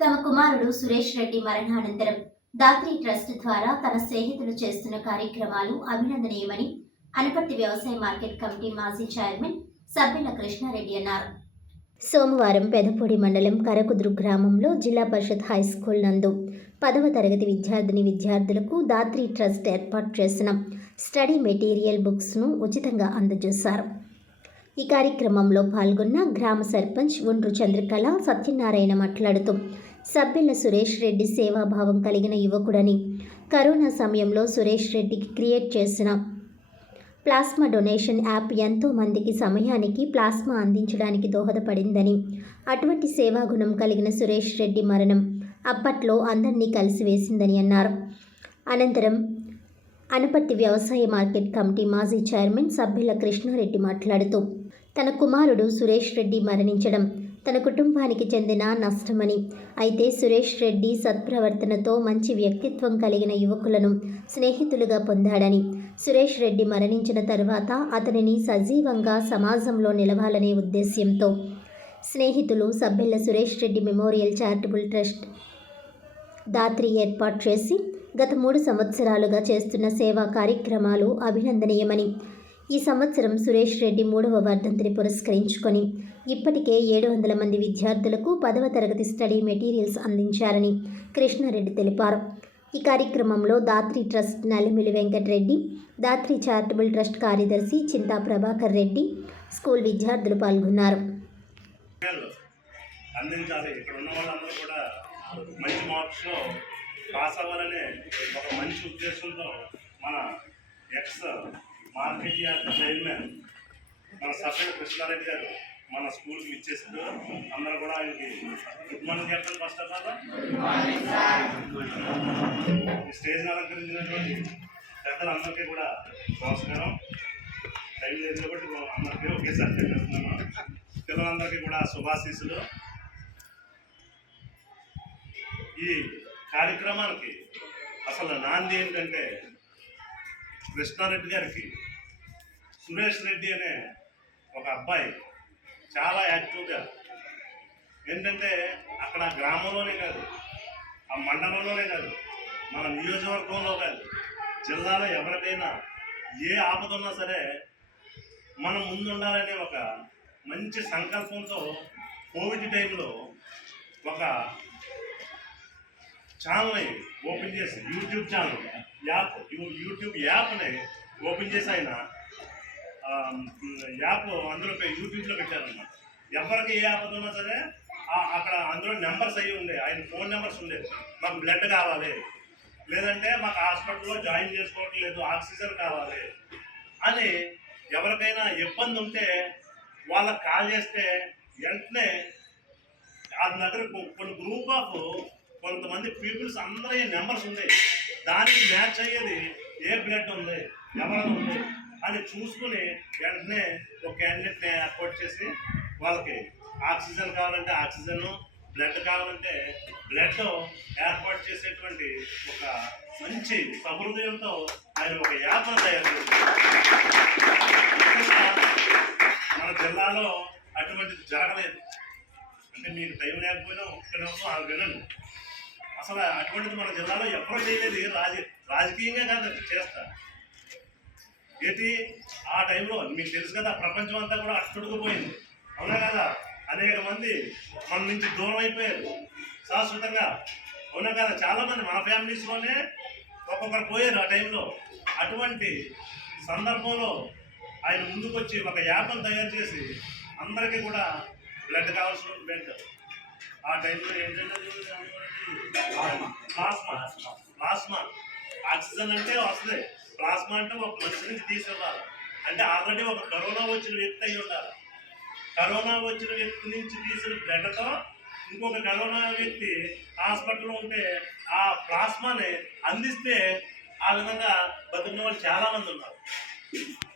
తమ కుమారుడు సురేష్ రెడ్డి మరణానంతరం దాత్రి ట్రస్ట్ ద్వారా తన స్నేహితులు చేస్తున్న కార్యక్రమాలు అభినందనీయమని అనపర్తి వ్యవసాయ మార్కెట్ కమిటీ మాజీ చైర్మన్ సభ్యుల కృష్ణారెడ్డి అన్నారు. సోమవారం పెదపూడి మండలం కరకుదురు గ్రామంలో జిల్లా పరిషత్ హై స్కూల్ నందు పదవ తరగతి విద్యార్థిని విద్యార్థులకు దాత్రి ట్రస్ట్ ఏర్పాటు చేసిన స్టడీ మెటీరియల్ బుక్స్ను ఉచితంగా అందజేశారు. ఈ కార్యక్రమంలో పాల్గొన్న గ్రామ సర్పంచ్ ఒండ్రు చంద్రకళ సత్యనారాయణ మాట్లాడుతూ సభ్యుల సురేష్ రెడ్డి సేవాభావం కలిగిన యువకుడని కరోనా సమయంలో సురేష్ రెడ్డికి క్రియేట్ చేసిన ప్లాస్మా డొనేషన్ యాప్ ఎంతో మందికి సమయానికి ప్లాస్మా అందించడానికి దోహదపడిందని అటువంటి సేవాగుణం కలిగిన సురేష్ రెడ్డి మరణం అప్పట్లో అందరినీ కలిసివేసిందని అన్నారు. అనంతరం అనపర్తి వ్యవసాయ మార్కెట్ కమిటీ మాజీ చైర్మన్ సభ్యుల కృష్ణారెడ్డి మాట్లాడుతూ తన కుమారుడు సురేష్ రెడ్డి మరణించడం తన కుటుంబానికి చెందిన నష్టమని. అయితే సురేష్ రెడ్డి సత్ప్రవర్తనతో మంచి వ్యక్తిత్వం కలిగిన యువకులను స్నేహితులుగా పొందాడని. సురేష్ రెడ్డి మరణించిన తర్వాత అతనిని సజీవంగా సమాజంలో నిలవాలనే ఉద్దేశ్యంతో స్నేహితులు సభ్యుల Suresh Reddy memorial charitable trust Dhatri ఏర్పాటు చేసి గత మూడు సంవత్సరాలుగా చేస్తున్న సేవా కార్యక్రమాలు అభినందనీయమని ఈ సంవత్సరం సురేష్ రెడ్డి మూడవ వర్ధంతిని పురస్కరించుకొని ఇప్పటికే ఏడు వందల మంది విద్యార్థులకు పదవ తరగతి స్టడీ మెటీరియల్స్ అందించారని కృష్ణారెడ్డి తెలిపారు. ఈ కార్యక్రమంలో Dhatri trust Nalimili Venkatareddy Dhatri charitable trust కార్యదర్శి చింతా ప్రభాకర్ రెడ్డి స్కూల్ విద్యార్థులు పాల్గొన్నారు. అందించాలి. ఇక్కడ ఉన్న వాళ్ళందరూ కూడా మంచి మార్క్స్లో పాస్ అవ్వాలనే ఒక మంచి ఉద్దేశంతో మన ఎక్స్ మార్కెట్ యార్డ్ చైర్మన్ మన సభ్యుడు కృష్ణారెడ్డి గారు మన స్కూల్కి ఇచ్చేసిండు అందరూ కూడా ఆయనకి గుడ్ మార్నింగ్ చెప్పండి ఫస్ట్ ఆఫ్ ఆల్. స్టేజ్ని అలంకరించినటువంటి పెద్దలందరికీ కూడా నమస్కారం. టైం లేదు కాబట్టి అందరికీ ఒకేసారి చెప్పేస్తున్నాను. పిల్లలందరికీ కూడా శుభాశీస్సులు. ఈ కార్యక్రమానికి అసలు నాంది ఏంటంటే కృష్ణారెడ్డి గారికి సురేష్ రెడ్డి అనే ఒక అబ్బాయి చాలా యాక్టివ్గా. ఏంటంటే అక్కడ గ్రామంలోనే కాదు ఆ మండలంలోనే కాదు మన నియోజకవర్గంలో కాదు జిల్లాలో ఎవరికైనా ఏ ఆపద ఉన్నా సరే మనం ముందుండాలనే ఒక మంచి సంకల్పంతో కోవిడ్ టైంలో ఒక ఛానల్ని ఓపెన్ చేసి యూట్యూబ్ ఛానల్ యాప్ యూట్యూబ్ యాప్ని ఓపెన్ చేసి ఆయన యాప్ అందులో యూట్యూబ్లో పెట్టారన్నమాట. ఎవరికి ఏ యాప్ ఉన్నా సరే అక్కడ అందులో నెంబర్స్ అయ్యి ఉండే ఆయన ఫోన్ నెంబర్స్ ఉండే. మాకు బ్లడ్ కావాలి. లేదంటే మాకు హాస్పిటల్లో జాయిన్ చేసుకోవట్లేదు ఆక్సిజన్ కావాలి అని ఎవరికైనా ఇబ్బంది ఉంటే వాళ్ళకి కాల్ చేస్తే వెంటనే అది దగ్గర కొన్ని గ్రూప్ ఆఫ్ కొంతమంది పీపుల్స్ అందరి నెంబర్స్ ఉన్నాయి దానికి మ్యాచ్ అయ్యేది ఏ బ్లడ్ ఉంది ఎవరైనా ఉంది. అని చూసుకుని వెంటనే ఒక క్యాండిడేట్ని ఏర్పాటు చేసి వాళ్ళకి ఆక్సిజన్ కావాలంటే ఆక్సిజన్ బ్లడ్ కావాలంటే బ్లడ్ ఏర్పాటు చేసేటువంటి ఒక మంచి సహృదయంతో ఆయన ఒక యాత్ర తయారు మన జిల్లాలో అటువంటిది జరగలేదు. అంటే మీకు టైం లేకపోయినా ఒక్క నిమిషం ఆ వినండి అసలు అటువంటిది మన జిల్లాలో ఎప్పుడూ చేయలేదు రాజ రాజకీయంగా కాదు అది చేస్తా ఏంటి? ఆ టైంలో మీకు తెలుసు కదా ప్రపంచం అంతా కూడా అట్టుడుకుపోయింది. అవునా కదా? అనేక మంది మన నుంచి దూరం అయిపోయారు. శాశ్వతంగా. అవునా కదా? చాలా మంది ఫ్యామిలీస్లోనే ఒక్కొక్కరు పోయారు ఆ టైంలో. అటువంటి సందర్భంలో ఆయన ముందుకొచ్చి ఒక యాప్ను తయారు చేసి అందరికీ కూడా బ్లడ్ కావాల్సిన బ్లడ్ ఆ టైంలో ఏంటంటే ప్లాస్మా. ప్లాస్మా. ఆక్సిజన్ అంటే వస్తుంది. ఆత్మ అంటే ఒక మనిషి నుంచి తీసుకెళ్ళాలి. అంటే ఆల్రెడీ ఒక కరోనా వచ్చిన వ్యక్తి అయి ఉండాలి. కరోనా వచ్చిన వ్యక్తి నుంచి తీసిన బ్లడ్తో ఇంకొక కరోనా వ్యక్తి హాస్పిటల్లో ఉంటే ఆ ప్లాస్మాని అందిస్తే ఆ విధంగా బతికిన వాళ్ళు చాలా మంది ఉన్నారు.